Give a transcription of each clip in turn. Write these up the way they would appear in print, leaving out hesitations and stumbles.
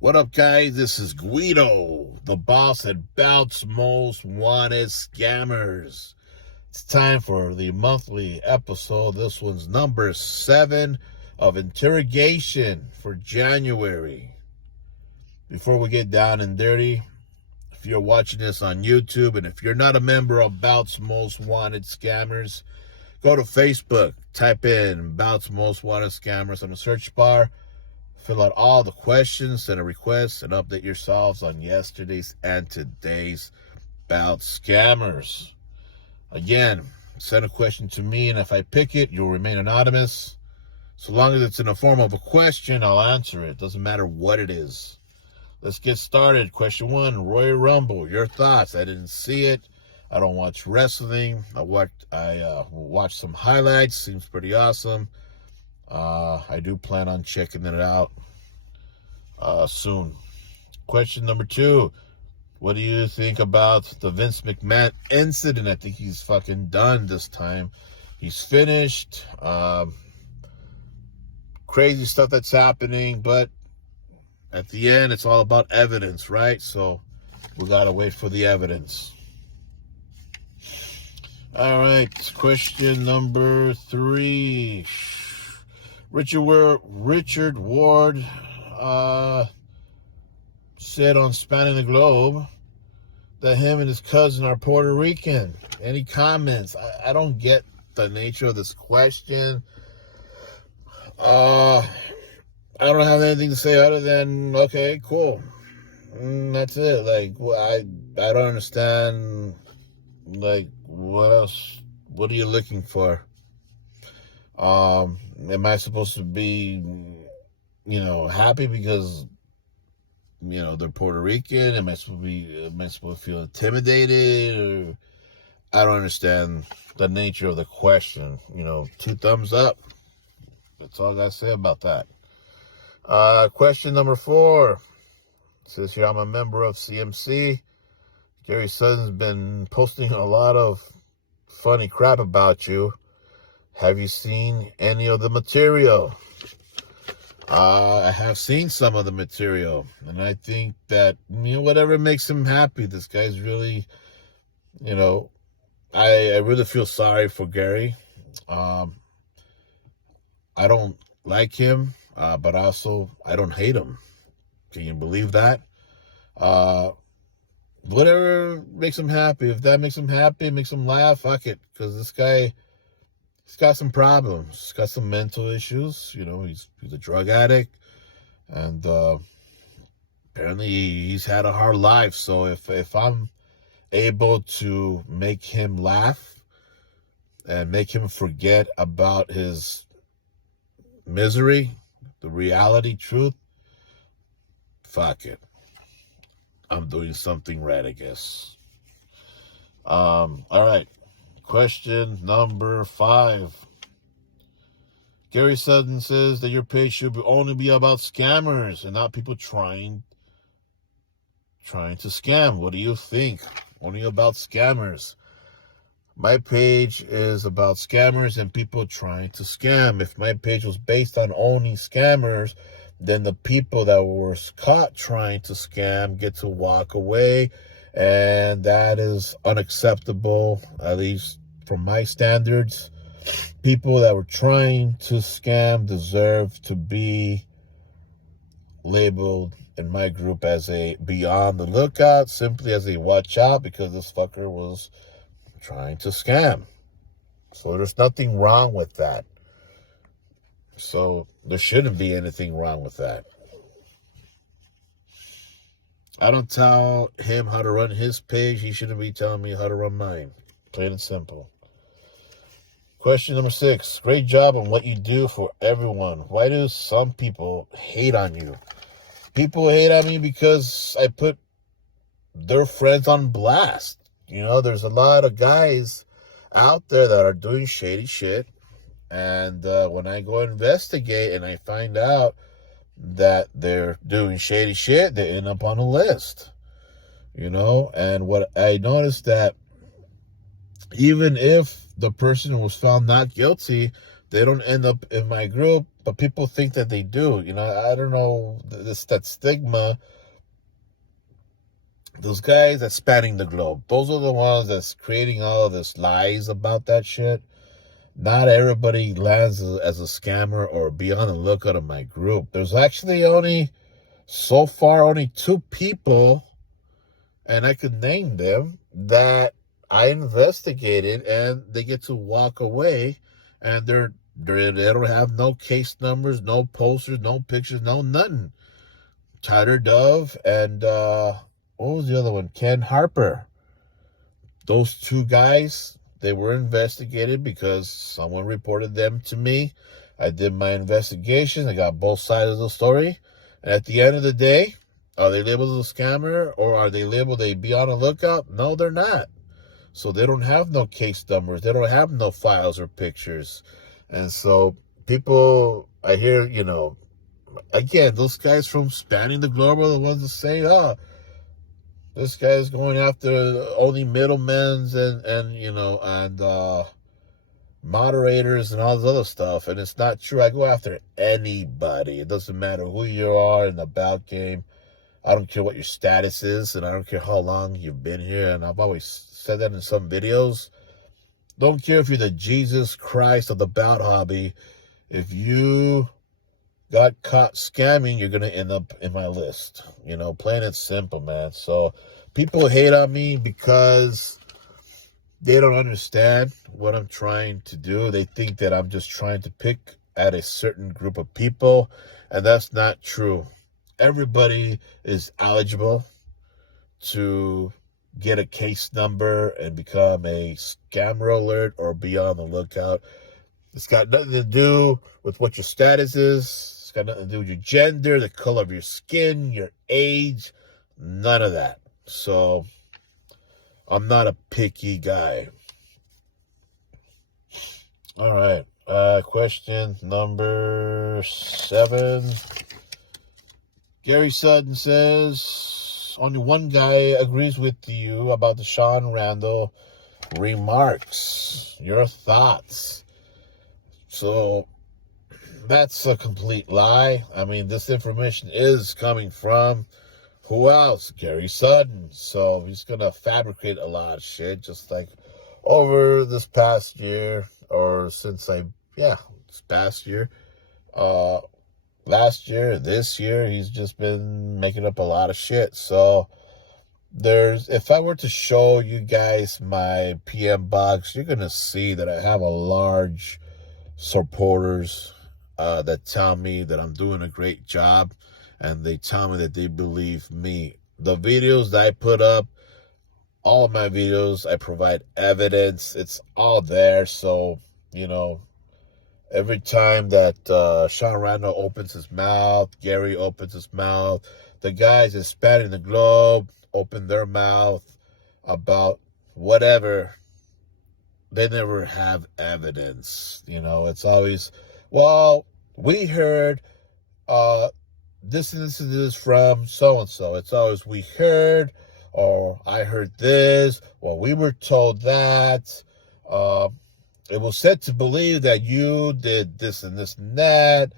What up, guys? This is Guido, the boss at Bout's Most Wanted Scammers. It's time for the monthly episode. This one's number 7 of interrogation for January. Before we get down and dirty, if you're watching this on YouTube and if you're not a member of Bout's Most Wanted Scammers, go to Facebook, type in Bout's Most Wanted Scammers on the search bar. Fill out all the questions, send a request, and update yourselves on yesterday's and today's Bout Scammers. Again, send a question to me, and if I pick it, you'll remain anonymous. So long as it's in the form of a question, I'll answer it. Doesn't matter what it is. Let's get started. Question 1, Royal Rumble. Your thoughts? I didn't see it. I don't watch wrestling. I watched some highlights. Seems pretty awesome. I do plan on checking it out soon. Question number 2. What do you think about the Vince McMahon incident? I think he's fucking done this time. He's finished. Crazy stuff that's happening, but at the end, it's all about evidence, right? So we gotta wait for the evidence. All right, question number 3. Richard Ward said on Spanning the Globe that him and his cousin are Puerto Rican. Any comments? I don't get the nature of this question. I don't have anything to say other than, okay, cool. That's it. Like, I don't understand, like, what else? What are you looking for? Am I supposed to be, happy because, they're Puerto Rican? Am I supposed to feel intimidated? Or I don't understand the nature of the question. 2 thumbs up. That's all I gotta say about that. Question number 4. It says here, I'm a member of CMC. Gary Sutton's been posting a lot of funny crap about you. Have you seen any of the material? I have seen some of the material, and I think that, whatever makes him happy, this guy's really, I really feel sorry for Gary. I don't like him, but also I don't hate him. Can you believe that? Whatever makes him happy. If that makes him happy, makes him laugh, fuck it, because this guy, he's got some problems. He's got some mental issues. He's a drug addict. And apparently he's had a hard life. So if I'm able to make him laugh and make him forget about his misery, the reality, truth, fuck it. I'm doing something right, I guess. All right. Question number 5. Gary Sutton says that your page should only be about scammers and not people trying to scam. What do you think? Only about scammers. My page is about scammers and people trying to scam. If my page was based on only scammers, then the people that were caught trying to scam get to walk away, and that is unacceptable, at least from my standards. People that were trying to scam deserve to be labeled in my group as a be on the lookout, simply as a watch out, because this fucker was trying to scam. So there's nothing wrong with that. So there shouldn't be anything wrong with that. I don't tell him how to run his page. He shouldn't be telling me how to run mine. Plain and simple. Question number 6. Great job on what you do for everyone. Why do some people hate on you? People hate on me because I put their friends on blast. There's a lot of guys out there that are doing shady shit. And when I go investigate and I find out that they're doing shady shit, they end up on a list. And what I noticed that even if the person was found not guilty, They don't end up in my group, but people think that they do. I don't know, that stigma. Those guys that's spanning the globe, those are the ones that's creating all of this lies about that shit. Not everybody lands as a scammer or be on the lookout of my group. There's actually so far, only 2 people, and I could name them, that I investigated, and they get to walk away, and they don't have no case numbers, no posters, no pictures, no nothing. Tyler Dove and what was the other one? Ken Harper. Those 2 guys, they were investigated because someone reported them to me. I did my investigation. I got both sides of the story. And at the end of the day, are they labeled as a scammer, or are they labeled they be on the lookout? No, they're not. So they don't have no case numbers. They don't have no files or pictures. And so people, I hear, again, those guys from spanning the globe are the ones that say, oh, this guy's going after only middlemen and moderators and all this other stuff. And it's not true. I go after anybody. It doesn't matter who you are in the bout game. I don't care what your status is, and I don't care how long you've been here. And I've always said that in some videos. Don't care if you're the Jesus Christ of the bout hobby. If you got caught scamming, you're going to end up in my list. Plain and simple, man. So people hate on me because they don't understand what I'm trying to do. They think that I'm just trying to pick at a certain group of people, and that's not true. Everybody is eligible to get a case number and become a scammer alert or be on the lookout. It's got nothing to do with what your status is. It's got nothing to do with your gender, the color of your skin, your age, none of that. So I'm not a picky guy. All right. Question number 7. Gary Sutton says, only one guy agrees with you about the Sean Randall remarks. Your thoughts? So that's a complete lie. I mean, this information is coming from who else? Gary Sutton. So he's going to fabricate a lot of shit, just like over this past year, or this past year, last year, this year, he's just been making up a lot of shit. So if I were to show you guys my PM box, you're going to see that I have a large supporters that tell me that I'm doing a great job, and they tell me that they believe me. The videos that I put up, all of my videos, I provide evidence. It's all there. So, every time that Sean Randall opens his mouth, Gary opens his mouth, the guys that spanning the globe open their mouth about whatever, they never have evidence. It's always, well, we heard this and this and this from so-and-so. It's always we heard, or I heard this, or we were told that. It was said to believe that you did this and this and that.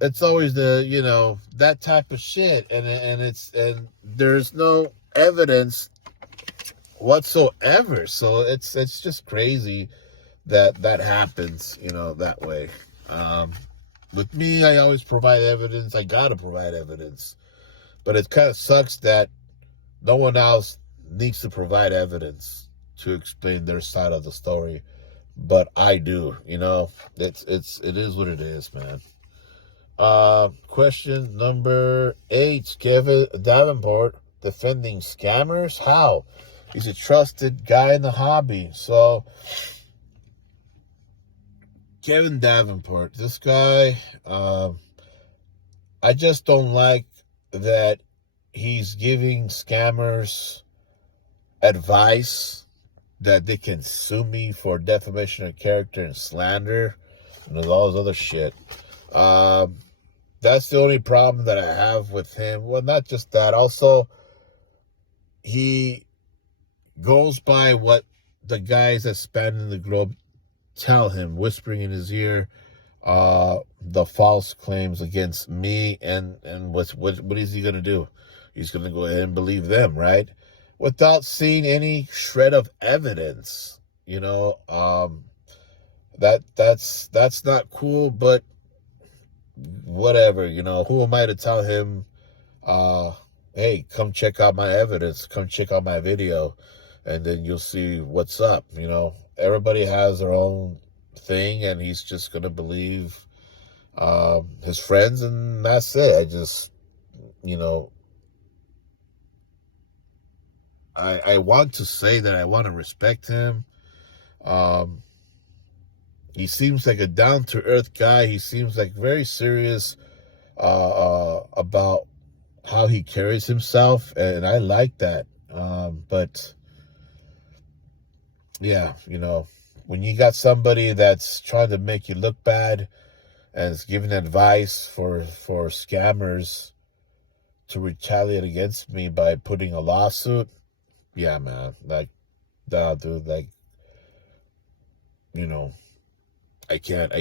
It's always that type of shit. And there's no evidence whatsoever. So it's just crazy that happens, that way. With me, I always provide evidence. I gotta provide evidence. But it kind of sucks that no one else needs to provide evidence to explain their side of the story. But I do, it is what it is, man. Question number 8, Kevin Davenport defending scammers. How? He's a trusted guy in the hobby. So, Kevin Davenport, this guy, I just don't like that he's giving scammers advice that they can sue me for defamation of character and slander and all this other shit. That's the only problem that I have with him. Well, not just that. Also, he goes by what the guys that span in the globe tell him, whispering in his ear, the false claims against me, and what is he gonna do? He's gonna go ahead and believe them, right? Without seeing any shred of evidence, that's not cool. But whatever, who am I to tell him, hey, come check out my evidence, come check out my video, and then you'll see what's up. Everybody has their own thing, and he's just gonna believe his friends, and that's it. I just, I want to say that I want to respect him. He seems like a down-to-earth guy. He seems like very serious about how he carries himself, and I like that. But yeah, when you got somebody that's trying to make you look bad and is giving advice for scammers to retaliate against me by putting a lawsuit, yeah, man, like, nah, dude, like, I can't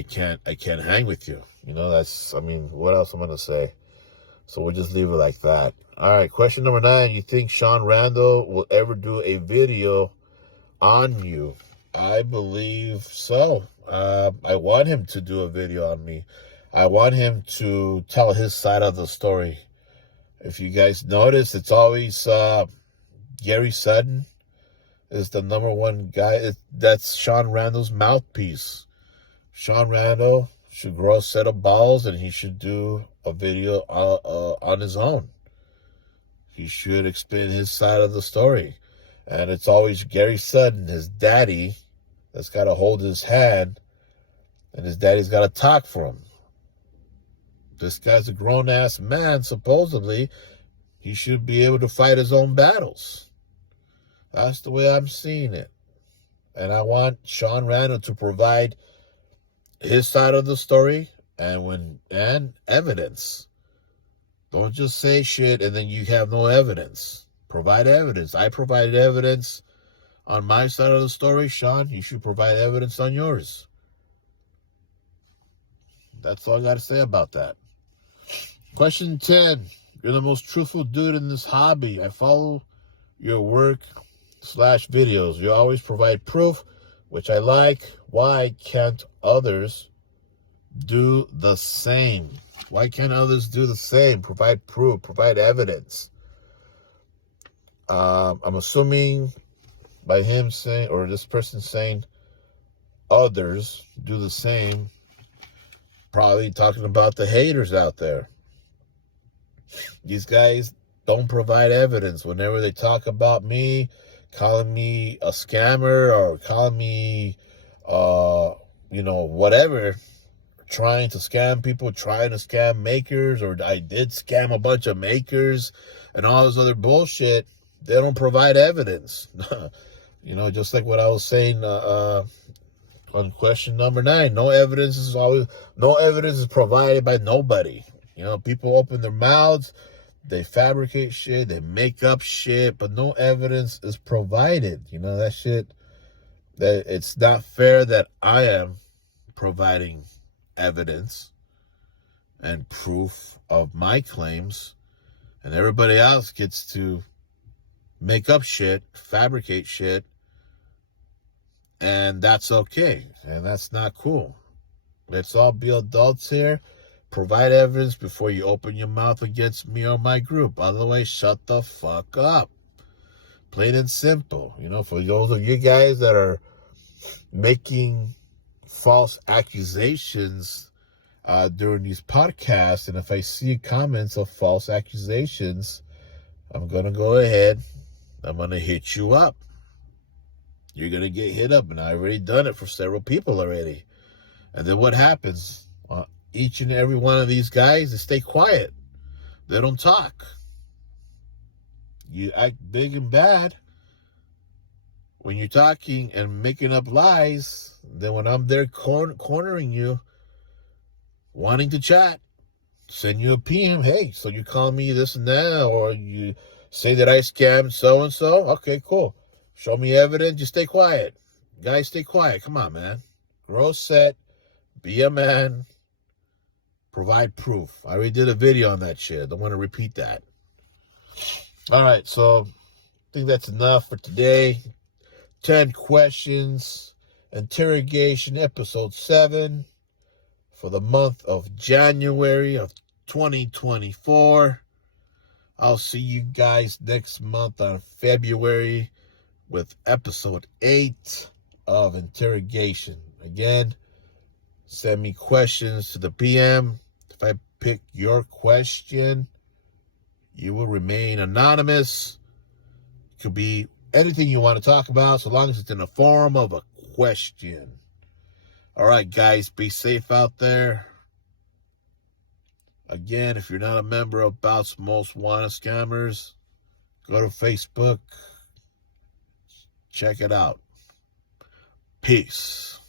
hang with you. What else I'm gonna say? So we'll just leave it like that. All right, question number 9. You think Sean Randall will ever do a video on you? I believe so. I want him to do a video on me. I want him to tell his side of the story. If you guys notice, it's always Gary Sutton is the number one guy. That's Sean Randall's mouthpiece. Sean Randall should grow a set of balls, and he should do a video on his own. He should explain his side of the story. And it's always Gary Sutton, his daddy, that's got to hold his hand, and his daddy's got to talk for him. This guy's a grown-ass man, supposedly. He should be able to fight his own battles. That's the way I'm seeing it. And I want Sean Randall to provide his side of the story and evidence. Don't just say shit and then you have no evidence. Provide evidence. I provided evidence on my side of the story. Sean, you should provide evidence on yours. That's all I got to say about that. Question 10. You're the most truthful dude in this hobby. I follow your work / videos. You always provide proof, which I like. Why can't others do the same? Why can't others do the same? Provide proof, provide evidence. I'm assuming by him saying, or this person saying, others do the same, probably talking about the haters out there. These guys don't provide evidence. Whenever they talk about me, calling me a scammer or calling me, whatever, trying to scam people, trying to scam makers, or I did scam a bunch of makers and all this other bullshit, they don't provide evidence. Just like what I was saying on question number 9. No evidence is provided by nobody. People open their mouths, they fabricate shit, they make up shit, but no evidence is provided. That shit, that it's not fair that I am providing evidence and proof of my claims, and everybody else gets to make up shit, fabricate shit, and that's okay, and that's not cool. Let's all be adults here. Provide evidence before you open your mouth against me or my group. Otherwise, shut the fuck up. Plain and simple. For those of you guys that are making false accusations during these podcasts, and if I see comments of false accusations, I'm going to go ahead. I'm going to hit you up. You're going to get hit up, and I've already done it for several people already. And then what happens? Each and every one of these guys, they stay quiet. They don't talk. You act big and bad when you're talking and making up lies. Then when I'm there cornering you, wanting to chat, send you a PM. Hey, so you call me this and that, or you say that I scammed so-and-so. Okay, cool. Show me evidence. You stay quiet. Guys, stay quiet. Come on, man. Grow set, be a man, provide proof. I already did a video on that shit. I don't want to repeat that. All right, so I think that's enough for today. 10 questions, interrogation, episode 7 for the month of January of 2024. I'll see you guys next month on February with episode 8 of interrogation. Again, send me questions to the PM. If I pick your question, you will remain anonymous. It could be anything you want to talk about, so long as it's in the form of a question. All right, guys, be safe out there. Again, if you're not a member of Bout's Most Wanted Scammers, go to Facebook. Check it out. Peace.